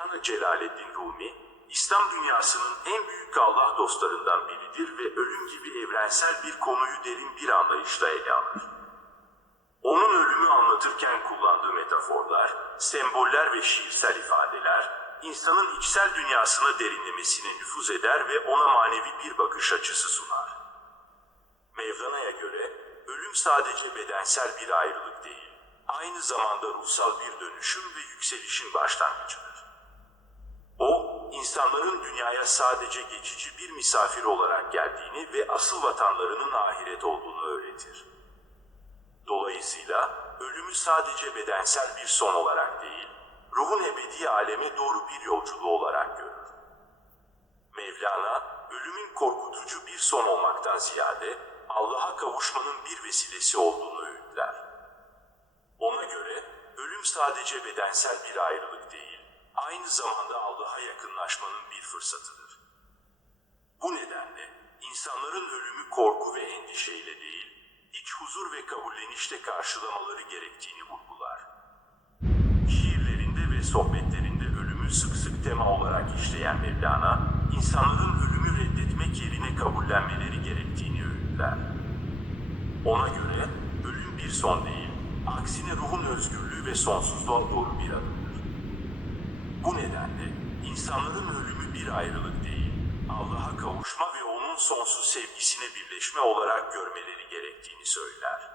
Mevlana Celaleddin Rumi, İslam dünyasının en büyük Allah dostlarından biridir ve ölüm gibi evrensel bir konuyu derin bir anlayışla ele alır. Onun ölümü anlatırken kullandığı metaforlar, semboller ve şiirsel ifadeler, insanın içsel dünyasına derinlemesine nüfuz eder ve ona manevi bir bakış açısı sunar. Mevlana'ya göre ölüm sadece bedensel bir ayrılık değil, aynı zamanda ruhsal bir dönüşüm ve yükselişin başlangıcıdır. İnsanların dünyaya sadece geçici bir misafir olarak geldiğini ve asıl vatanlarının ahiret olduğunu öğretir. Dolayısıyla ölümü sadece bedensel bir son olarak değil, ruhun ebedi aleme doğru bir yolculuğu olarak görür. Mevlana, ölümün korkutucu bir son olmaktan ziyade Allah'a kavuşmanın bir vesilesi olduğunu öğütler. Ona göre ölüm sadece bedensel bir ayrılık değil, aynı zamanda Allah'a yakınlaşmanın bir fırsatıdır. Bu nedenle insanların ölümü korku ve endişeyle değil, iç huzur ve kabullenişle karşılamaları gerektiğini vurgular. Şiirlerinde ve sohbetlerinde ölümü sık sık tema olarak işleyen Mevlana, insanların ölümü reddetmek yerine kabullenmeleri gerektiğini öğütler. Ona göre ölüm bir son değil, aksine ruhun özgürlüğü ve sonsuzluğa doğru bir adımdır. Bu nedenle insanların ölümü bir ayrılık değil, Allah'a kavuşma ve onun sonsuz sevgisine birleşme olarak görmeleri gerektiğini söyler.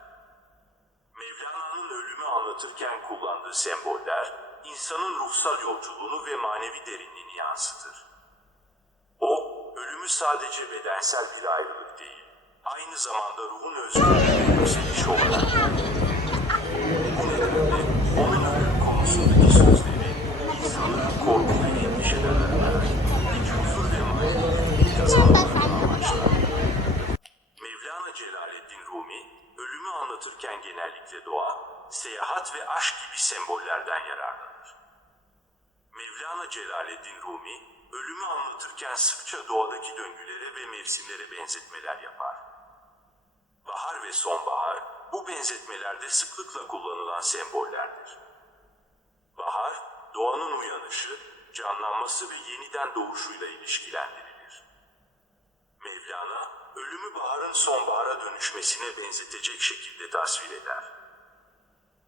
Mevlana'nın ölümü anlatırken kullandığı semboller, insanın ruhsal yolculuğunu ve manevi derinliğini yansıtır. O, ölümü sadece bedensel bir ayrılık değil, aynı zamanda ruhun özgürlüğü ve yükselişi olarak insanların korku ve endişeden arınarak, iç huzur ve manevi kazanmalarını amaçlar. Mevlana Celaleddin Rumi, ölümü anlatırken genellikle doğa, seyahat ve aşk gibi sembollerden yararlanır. Mevlana Celaleddin Rumi, ölümü anlatırken sıkça doğadaki döngülere ve mevsimlere benzetmeler yapar. Bahar ve sonbahar, bu benzetmelerde sıklıkla kullanılan sembollerdir. Bahar, doğanın uyanışı, canlanması ve yeniden doğuşuyla ilişkilendirilir. Mevlana, ölümü baharın sonbahara dönüşmesine benzetecek şekilde tasvir eder.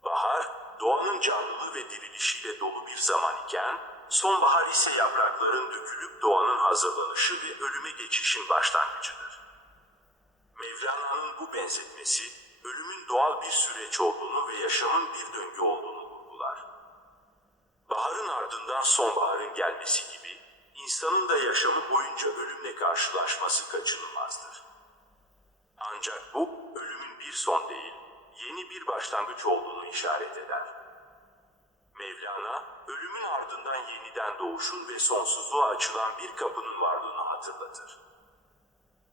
Bahar, doğanın canlılığı ve dirilişiyle dolu bir zaman iken, sonbahar ise yaprakların dökülüp doğanın hazırlanışı ve ölüme geçişin başlangıcıdır. Mevlana'nın bu benzetmesi, ölümün doğal bir süreç olduğunu ve yaşamın bir döngü olduğunu ardından sonbaharın gelmesi gibi, insanın da yaşamı boyunca ölümle karşılaşması kaçınılmazdır. Ancak bu, ölümün bir son değil, yeni bir başlangıç olduğunu işaret eder. Mevlana, ölümün ardından yeniden doğuşun ve sonsuzluğa açılan bir kapının varlığını hatırlatır.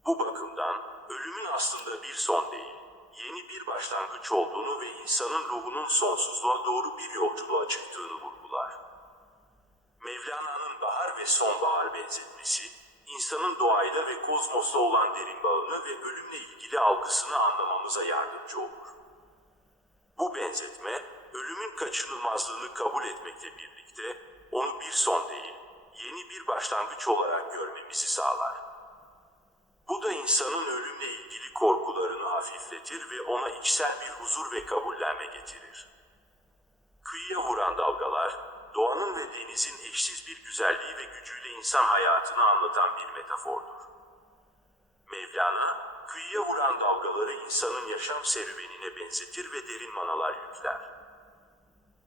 Bu bakımdan, ölümün aslında bir son değil, yeni bir başlangıç olduğunu ve insanın ruhunun sonsuzluğa doğru bir yolculuğa çıktığını vurgular. Mevlana'nın bahar ve sonbahar benzetmesi, insanın doğayla ve kozmosla olan derin bağını ve ölümle ilgili algısını anlamamıza yardımcı olur. Bu benzetme, ölümün kaçınılmazlığını kabul etmekle birlikte, onu bir son değil, yeni bir başlangıç olarak görmemizi sağlar. Bu da insanın ölümle ilgili korkularını hafifletir ve ona içsel bir huzur ve kabullenme getirir. Kıyıya vuran dalgalar, doğanın ve denizin eşsiz bir güzelliği ve gücüyle insan hayatını anlatan bir metafordur. Mevlana, kıyıya vuran dalgaları insanın yaşam serüvenine benzetir ve derin manalar yükler.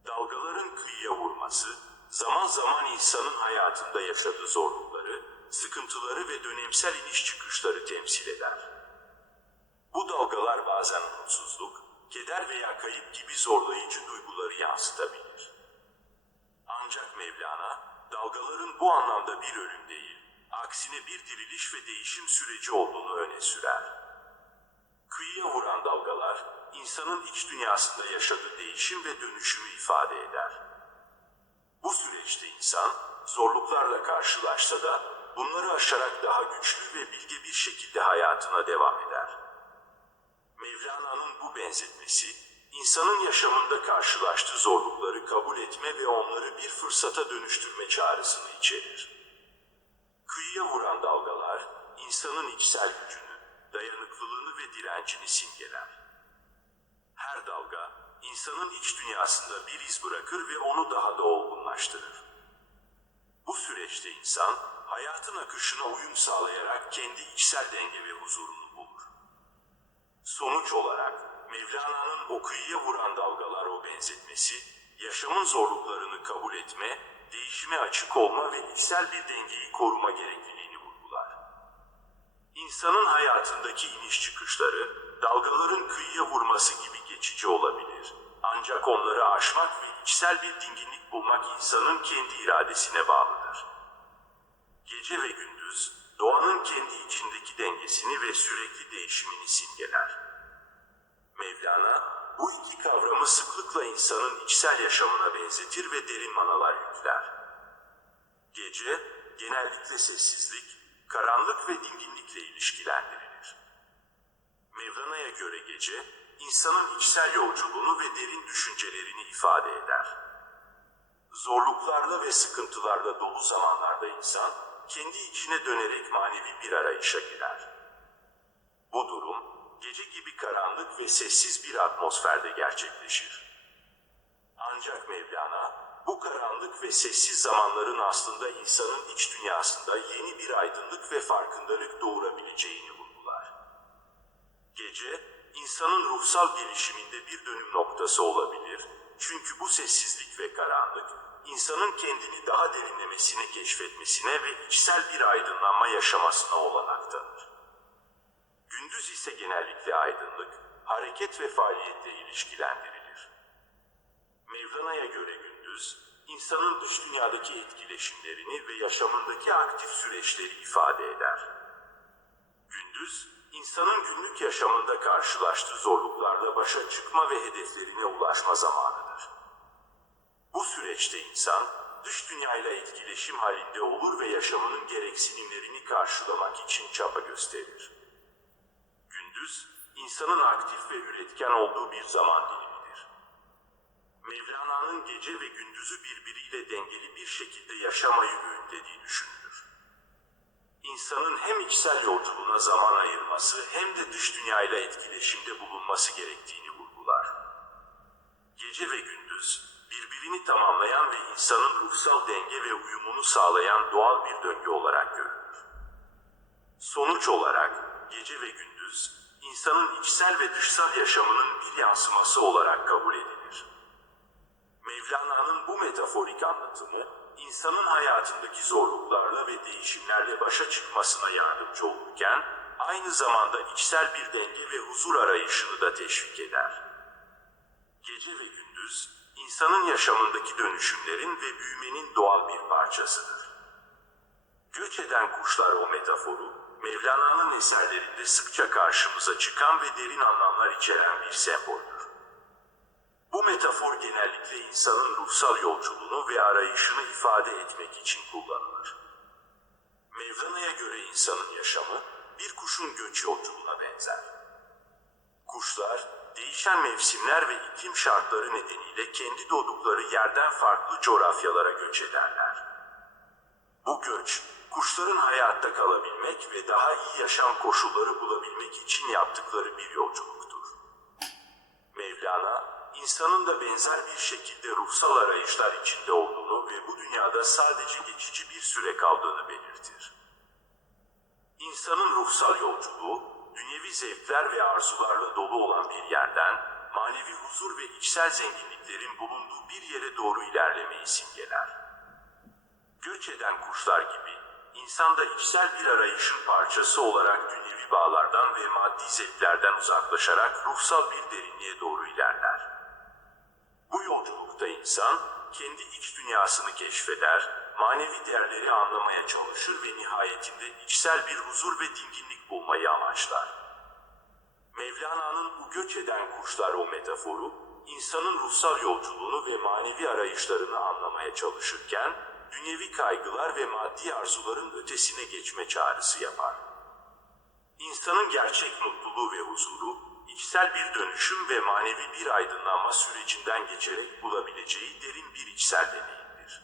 Dalgaların kıyıya vurması, zaman zaman insanın hayatında yaşadığı zorlukları, sıkıntıları ve dönemsel iniş çıkışları temsil eder. Bu dalgalar bazen umutsuzluk, keder veya kayıp gibi zorlayıcı duyguları yansıtabilir. Ancak Mevlana, dalgaların bu anlamda bir ölüm değil, aksine bir diriliş ve değişim süreci olduğunu öne sürer. Kıyıya vuran dalgalar, insanın iç dünyasında yaşadığı değişim ve dönüşümü ifade eder. Bu süreçte insan, zorluklarla karşılaşsa da, bunları aşarak daha güçlü ve bilge bir şekilde hayatına devam eder. Mevlana'nın bu benzetmesi, insanın yaşamında karşılaştığı zorlukları kabul etme ve onları bir fırsata dönüştürme çağrısını içerir. Kıyıya vuran dalgalar, insanın içsel gücünü, dayanıklılığını ve direncini simgeler. Her dalga, insanın iç dünyasında bir iz bırakır ve onu daha da olgunlaştırır. Bu süreçte insan, hayatın akışına uyum sağlayarak kendi içsel denge ve huzurunu bulur. Sonuç olarak, Mevlana'nın o kıyıya vuran dalgalar o benzetmesi, yaşamın zorluklarını kabul etme, değişime açık olma ve içsel bir dengeyi koruma gerekliliğini vurgular. İnsanın hayatındaki iniş çıkışları, dalgaların kıyıya vurması gibi geçici olabilir. Ancak onları aşmak ve içsel bir dinginlik bulmak insanın kendi iradesine bağlıdır. Gece ve gündüz, doğanın kendi içindeki dengesini ve sürekli değişimini simgeler. Mevlana, bu iki kavramı sıklıkla insanın içsel yaşamına benzetir ve derin manalar yükler. Gece, genellikle sessizlik, karanlık ve dinginlikle ilişkilendirilir. Mevlana'ya göre gece, insanın içsel yolculuğunu ve derin düşüncelerini ifade eder. Zorluklarla ve sıkıntılarla dolu zamanlarda insan, kendi içine dönerek manevi bir arayışa girer. Bu durum, gece gibi karanlık ve sessiz bir atmosferde gerçekleşir. Ancak Mevlana, bu karanlık ve sessiz zamanların aslında insanın iç dünyasında yeni bir aydınlık ve farkındalık doğurabileceğini vurgular. Gece, insanın ruhsal gelişiminde bir dönüm noktası olabilir. Çünkü bu sessizlik ve karanlık, insanın kendini daha derinlemesine keşfetmesine ve içsel bir aydınlanma yaşamasına olanak tanır. Gündüz ise genellikle aydınlık, hareket ve faaliyetle ilişkilendirilir. Mevlana'ya göre gündüz, insanın dış dünyadaki etkileşimlerini ve yaşamındaki aktif süreçleri ifade eder. Gündüz, insanın günlük yaşamında karşılaştığı zorluklarla başa çıkma ve hedeflerine ulaşma zamanıdır. Bu süreçte insan, dış dünyayla etkileşim halinde olur ve yaşamının gereksinimlerini karşılamak için çaba gösterir. Gündüz, insanın aktif ve üretken olduğu bir zaman dilimidir. Mevlana'nın gece ve gündüzü birbiriyle dengeli bir şekilde yaşamayı öğütlediği düşünülür. İnsanın hem içsel yolculuğuna zaman ayırması hem de dış dünyayla etkileşimde bulunması gerektiğini vurgular. Gece ve gündüz, birbirini tamamlayan ve insanın ruhsal denge ve uyumunu sağlayan doğal bir döngü olarak görülür. Sonuç olarak, gece ve gündüz, insanın içsel ve dışsal yaşamının bir yansıması olarak kabul edilir. Mevlana'nın bu metaforik anlatımı, insanın hayatındaki zorluklarla ve değişimlerle başa çıkmasına yardımcı olurken, aynı zamanda içsel bir denge ve huzur arayışını da teşvik eder. Gece ve gündüz, insanın yaşamındaki dönüşümlerin ve büyümenin doğal bir parçasıdır. Göç eden kuşlar o metaforu, Mevlana'nın eserlerinde sıkça karşımıza çıkan ve derin anlamlar içeren bir semboldür. Bu metafor genellikle insanın ruhsal yolculuğunu ve arayışını ifade etmek için kullanılır. Mevlana'ya göre insanın yaşamı, bir kuşun göç yolculuğuna benzer. Kuşlar, değişen mevsimler ve iklim şartları nedeniyle kendi doğdukları yerden farklı coğrafyalara göç ederler. Bu göç, kuşların hayatta kalabilmek ve daha iyi yaşam koşulları bulabilmek için yaptıkları bir yolculuktur. Mevlana, insanın da benzer bir şekilde ruhsal arayışlar içinde olduğunu ve bu dünyada sadece geçici bir süre kaldığını belirtir. İnsanın ruhsal yolculuğu, dünyevi zevkler ve arzularla dolu olan bir yerden, manevi huzur ve içsel zenginliklerin bulunduğu bir yere doğru ilerlemeyi simgeler. Göç eden kuşlar gibi, insan da içsel bir arayışın parçası olarak dünyevi bağlardan ve maddi zevklerden uzaklaşarak ruhsal bir derinliğe doğru ilerler. Bu yolculukta insan, kendi iç dünyasını keşfeder, manevi değerleri anlamaya çalışır ve nihayetinde içsel bir huzur ve dinginlik bulmayı amaçlar. Mevlana'nın bu göç eden kuşlar o metaforu, insanın ruhsal yolculuğunu ve manevi arayışlarını anlamaya çalışırken, dünyevi kaygılar ve maddi arzuların ötesine geçme çağrısı yapar. İnsanın gerçek mutluluğu ve huzuru, içsel bir dönüşüm ve manevi bir aydınlanma sürecinden geçerek bulabileceği derin bir içsel deneyimdir.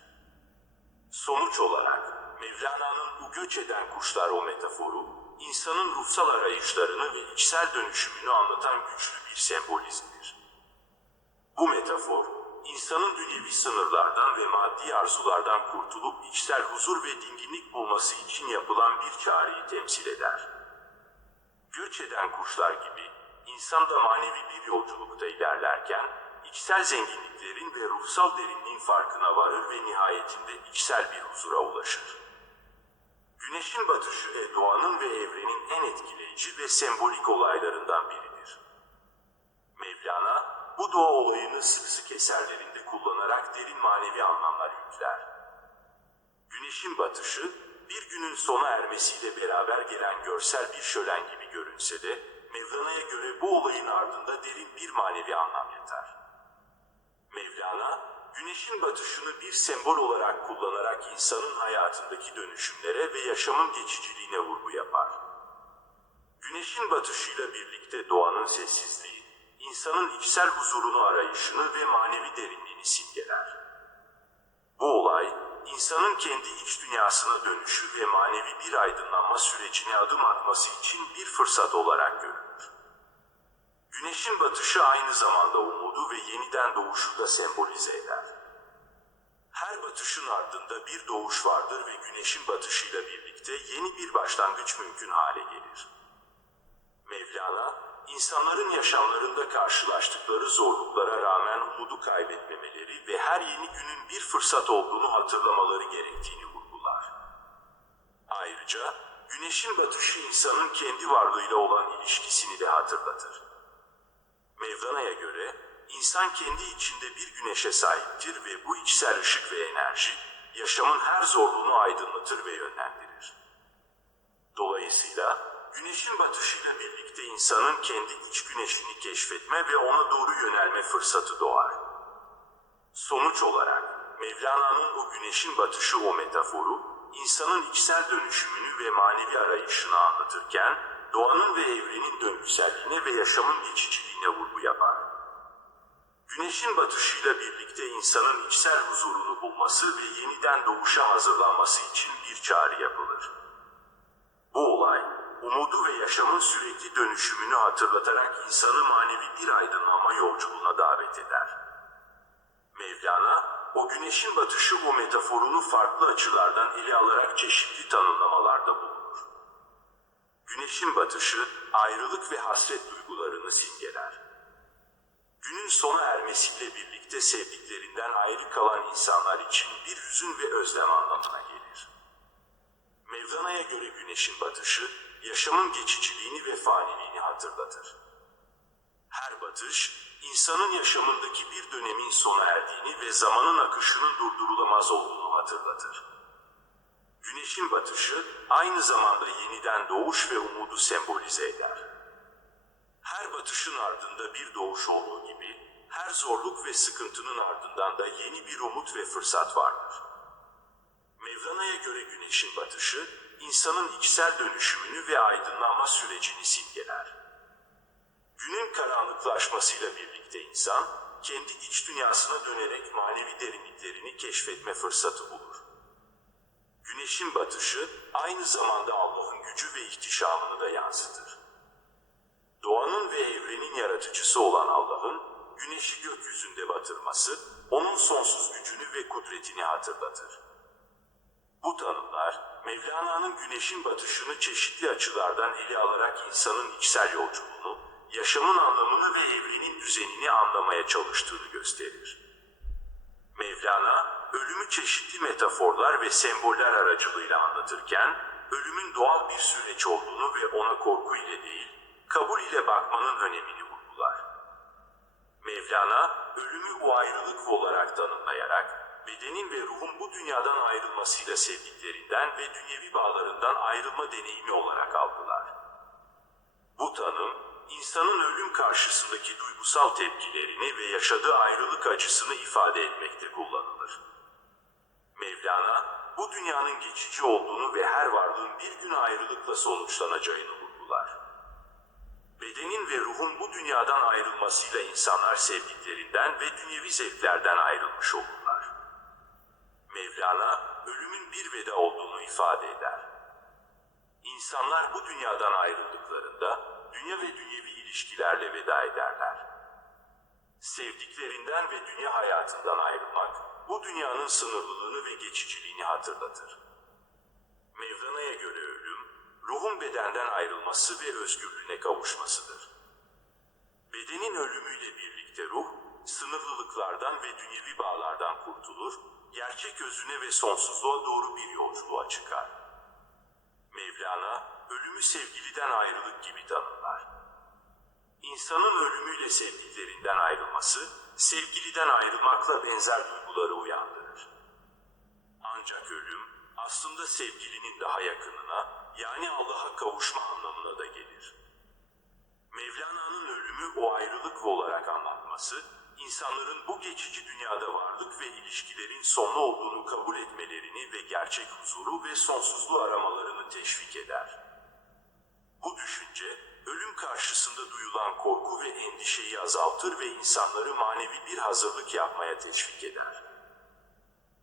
Sonuç olarak Mevlana'nın bu göç eden kuşlar o metaforu, insanın ruhsal arayışlarını ve içsel dönüşümünü anlatan güçlü bir sembolizmdir. Bu metafor, insanın dünyevi sınırlardan ve maddi arzulardan kurtulup içsel huzur ve dinginlik bulması için yapılan bir çağrıyı temsil eder. Göç eden kuşlar gibi, insan da manevi bir yolculukta ilerlerken, içsel zenginliklerin ve ruhsal derinliğin farkına varır ve nihayetinde içsel bir huzura ulaşır. Güneşin batışı e doğanın ve evrenin en etkileyici ve sembolik olaylarından biridir. Mevlana, bu doğa olayını sık sık eserlerinde kullanarak derin manevi anlamlar yükler. Güneşin batışı, bir günün sona ermesiyle beraber gelen görsel bir şölen gibi görünse de, Mevlana'ya göre bu olayın ardında derin bir manevi anlam yatar. Mevlana, güneşin batışını bir sembol olarak kullanarak insanın hayatındaki dönüşümlere ve yaşamın geçiciliğine vurgu yapar. Güneşin batışıyla birlikte doğanın sessizliği, insanın içsel huzurunu arayışını ve manevi derinliğini simgeler. Bu olay, insanın kendi iç dünyasına dönüşü ve manevi bir aydınlanma sürecine adım atması için bir fırsat olarak görülür. Güneşin batışı aynı zamanda umudu ve yeniden doğuşu da sembolize eder. Her batışın ardında bir doğuş vardır ve güneşin batışıyla birlikte yeni bir başlangıç mümkün hale gelir. Mevlana, insanların yaşamlarında karşılaştıkları zorluklara rağmen umudu kaybetmemeleri ve her yeni günün bir fırsat olduğunu hatırlamaları gerektiğini vurgular. Ayrıca, güneşin batışı insanın kendi varlığıyla olan ilişkisini de hatırlatır. Mevlana'ya göre, insan kendi içinde bir güneşe sahiptir ve bu içsel ışık ve enerji, yaşamın her zorluğunu aydınlatır ve yönlendirir. Dolayısıyla, güneşin batışıyla birlikte insanın kendi iç güneşini keşfetme ve ona doğru yönelme fırsatı doğar. Sonuç olarak, Mevlana'nın o güneşin batışı o metaforu, insanın içsel dönüşümünü ve manevi arayışını anlatırken, doğanın ve evrenin döngüselliğine ve yaşamın geçiciliğine vurgu yapar. Güneşin batışıyla birlikte insanın içsel huzurunu bulması ve yeniden doğuşa hazırlanması için bir çağrı yapılır. Bu olay, umudu ve yaşamın sürekli dönüşümünü hatırlatarak insanı manevi bir aydınlanma yolculuğuna davet eder. Mevlana, o güneşin batışı bu metaforunu farklı açılardan ele alarak çeşitli tanımlamalarda bulunur. Güneşin batışı, ayrılık ve hasret duygularını simgeler. Günün sona ermesiyle birlikte sevdiklerinden ayrı kalan insanlar için bir hüzün ve özlem anlamına gelir. Mevlana'ya göre güneşin batışı, yaşamın geçiciliğini ve faniliğini hatırlatır. Her batış, insanın yaşamındaki bir dönemin sona erdiğini ve zamanın akışının durdurulamaz olduğunu hatırlatır. Güneşin batışı, aynı zamanda yeniden doğuş ve umudu sembolize eder. Her batışın ardında bir doğuş olduğu gibi, her zorluk ve sıkıntının ardından da yeni bir umut ve fırsat vardır. Güneşin batışı, insanın içsel dönüşümünü ve aydınlanma sürecini simgeler. Günün karanlıklaşmasıyla birlikte insan, kendi iç dünyasına dönerek manevi derinliklerini keşfetme fırsatı bulur. Güneşin batışı, aynı zamanda Allah'ın gücü ve ihtişamını da yansıtır. Doğanın ve evrenin yaratıcısı olan Allah'ın, güneşi gökyüzünde batırması, onun sonsuz gücünü ve kudretini hatırlatır. Bu tanımlar, Mevlana'nın güneşin batışını çeşitli açılardan ele alarak insanın içsel yolculuğunu, yaşamın anlamını ve evrenin düzenini anlamaya çalıştığını gösterir. Mevlana, ölümü çeşitli metaforlar ve semboller aracılığıyla anlatırken, ölümün doğal bir süreç olduğunu ve ona korku ile değil, kabul ile bakmanın önemini vurgular. Mevlana, ölümü bu ayrılık olarak tanımlayarak, bedenin ve ruhun bu dünyadan ayrılmasıyla sevdiklerinden ve dünyevi bağlarından ayrılma deneyimi olarak algılar. Bu tanım, insanın ölüm karşısındaki duygusal tepkilerini ve yaşadığı ayrılık acısını ifade etmekte kullanılır. Mevlana, bu dünyanın geçici olduğunu ve her varlığın bir gün ayrılıkla sonuçlanacağını vurgular. Bedenin ve ruhun bu dünyadan ayrılmasıyla insanlar sevdiklerinden ve dünyevi zevklerden ayrılmış olurlar. Mevlana, ölümün bir veda olduğunu ifade eder. İnsanlar bu dünyadan ayrıldıklarında, dünya ve dünyevi ilişkilerle veda ederler. Sevdiklerinden ve dünya hayatından ayrılmak, bu dünyanın sınırlılığını ve geçiciliğini hatırlatır. Mevlana'ya göre ölüm, ruhun bedenden ayrılması ve özgürlüğüne kavuşmasıdır. Bedenin ölümüyle birlikte ruh, sınırlılıklardan ve dünyevi bağlardan kurtulur, gerçek özüne ve sonsuzluğa doğru bir yolculuğa çıkar. Mevlana, ölümü sevgiliden ayrılık gibi tanımlar. İnsanın ölümüyle sevdiklerinden ayrılması, sevgiliden ayrılmakla benzer duyguları uyandırır. Ancak ölüm, aslında sevgilinin daha yakınına, yani Allah'a kavuşma anlamına da gelir. Mevlana'nın ölümü o ayrılık olarak anlatması, insanların bu geçici dünyada varlık ve ilişkilerin sonlu olduğunu kabul etmelerini ve gerçek huzuru ve sonsuzluğu aramalarını teşvik eder. Bu düşünce, ölüm karşısında duyulan korku ve endişeyi azaltır ve insanları manevi bir hazırlık yapmaya teşvik eder.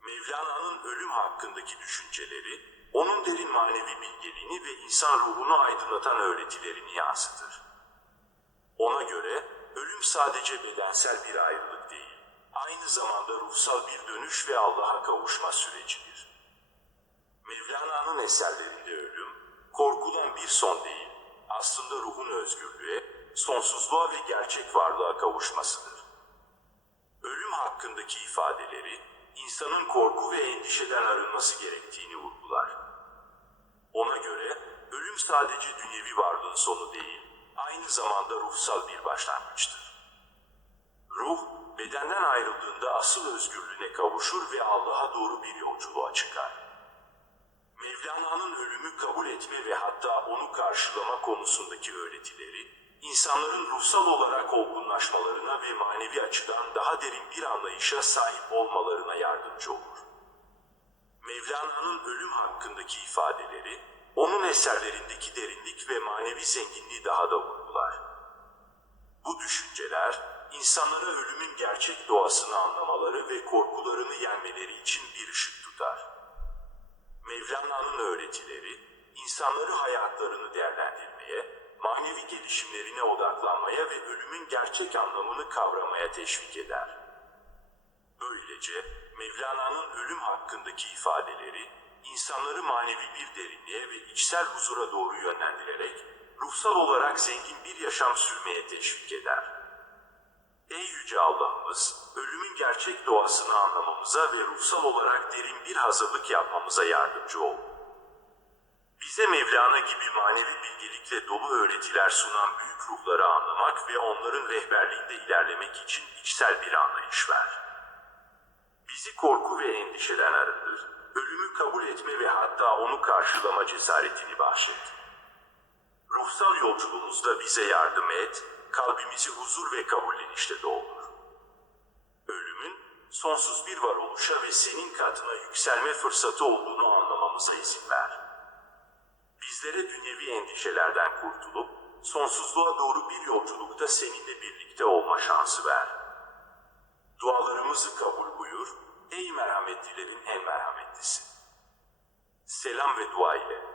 Mevlana'nın ölüm hakkındaki düşünceleri, onun derin manevi bilgeliğini ve insan ruhunu aydınlatan öğretilerini yansıtır. Ona göre, ölüm sadece bedensel bir ayrılık değil, aynı zamanda ruhsal bir dönüş ve Allah'a kavuşma sürecidir. Mevlana'nın eserlerinde ölüm, korkulan bir son değil, aslında ruhun özgürlüğe, sonsuzluğa ve gerçek varlığa kavuşmasıdır. Ölüm hakkındaki ifadeleri, insanın korku ve endişeden arınması gerektiğini vurgular. Ona göre, ölüm sadece dünyevi varlığın sonu değil, aynı zamanda ruhsal bir başlangıçtır. Ruh, bedenden ayrıldığında asıl özgürlüğüne kavuşur ve Allah'a doğru bir yolculuğa çıkar. Mevlana'nın ölümü kabul etme ve hatta onu karşılama konusundaki öğretileri, insanların ruhsal olarak olgunlaşmalarına ve manevi açıdan daha derin bir anlayışa sahip olmalarına yardımcı olur. Mevlana'nın ölüm hakkındaki ifadeleri, onun eserlerindeki derinlik ve manevi zenginliği daha da vurgular. Bu düşünceler, insanlara ölümün gerçek doğasını anlamaları ve korkularını yenmeleri için bir ışık tutar. Mevlana'nın öğretileri, insanları hayatlarını değerlendirmeye, manevi gelişimlerine odaklanmaya ve ölümün gerçek anlamını kavramaya teşvik eder. Böylece Mevlana'nın ölüm hakkındaki ifadeleri, insanları manevi bir derinliğe ve içsel huzura doğru yönlendirerek, ruhsal olarak zengin bir yaşam sürmeye teşvik eder. Ey Yüce Allah'ımız, ölümün gerçek doğasını anlamamıza ve ruhsal olarak derin bir hazırlık yapmamıza yardımcı ol. Bize Mevlana gibi manevi bilgelikle dolu öğretiler sunan büyük ruhları anlamak ve onların rehberliğinde ilerlemek için içsel bir anlayış ver. Bizi korku ve endişeden arındır, ölümü kabul etme ve hatta onu karşılama cesaretini bahşet. Ruhsal yolculuğumuzda bize yardım et, kalbimizi huzur ve kabullenişle doldur. Ölümün, sonsuz bir varoluşa ve senin katına yükselme fırsatı olduğunu anlamamıza izin ver. Bizlere dünyevi endişelerden kurtulup, sonsuzluğa doğru bir yolculukta seninle birlikte olma şansı ver. Dualarımızı kabul buyur, ey merhametlilerin en merhametlisi. Selam ve dua ile.